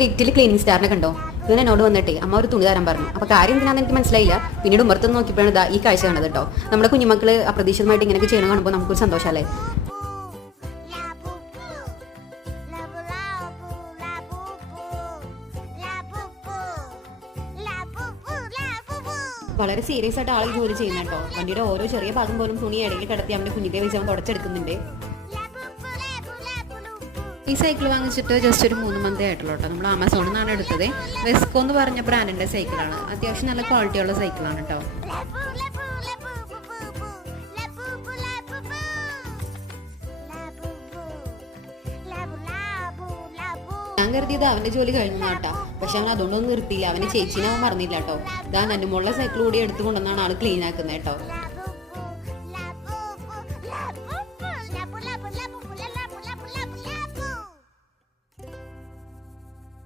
Little cleaning സ്റ്റാറിനെ കണ്ടോ? ഇവൻ എന്നോട് വന്നിട്ടേ അമ്മ ഒരു തുണി തരാൻ പറഞ്ഞു. അപ്പോൾ കാര്യം എന്തിനാണെന്ന് എനിക്ക് മനസ്സിലായില്ല. പിന്നീട് ഉമ്മർത്തൊന്ന് നോക്കിയപ്പോഴാണ് ഇതാ ഈ കാഴ്ച കാണുന്നത് കേട്ടോ. നമ്മുടെ കുഞ്ഞുമക്കൾ അപ്രതീക്ഷിതമായിട്ട് ഇങ്ങനെയൊക്കെ ചെയ്യണം കാണുമ്പോൾ നമുക്കൊരു സന്തോഷമല്ലേ. വളരെ സീരിയസ് ആയിട്ട് ആൾ ജോലി ചെയ്യുന്ന കേട്ടോ. വണ്ടിയുടെ ഓരോ ചെറിയ ഭാഗം പോലും തുണി ഇടയിൽ കിടത്തി അവൻ്റെ കുഞ്ഞിൻ്റെ വെച്ച് അവൻ തുടച്ചെടുക്കുന്നുണ്ട്. ഈ സൈക്കിൾ വാങ്ങിച്ചിട്ട് ജസ്റ്റ് ഒരു 3 മന്ത് ആയിട്ടുള്ളൂ കേട്ടോ. നമ്മൾ ആമസോണിൽ നിന്നാണ് എടുത്തത്. വെസ്കോ എന്ന് പറഞ്ഞ ബ്രാൻഡിൻ്റെ സൈക്കിളാണ്. അത്യാവശ്യം നല്ല ക്വാളിറ്റിയുള്ള സൈക്കിളാണ് കേട്ടോ. ഞാൻ കരുതിയത് അവൻ്റെ ജോലി കഴിഞ്ഞു കേട്ടോ. പക്ഷെ അവൻ അതുകൊണ്ടൊന്നും നിർത്തിയില്ല. അവന് ചേച്ചീനെ അവൻ മറന്നില്ല കേട്ടോ. ഇതാ നന്നുമുള്ള സൈക്കിൾ കൂടി എടുത്തുകൊണ്ടെന്നാണ് ആൾ ക്ലീൻ ആക്കുന്നത് കേട്ടോ.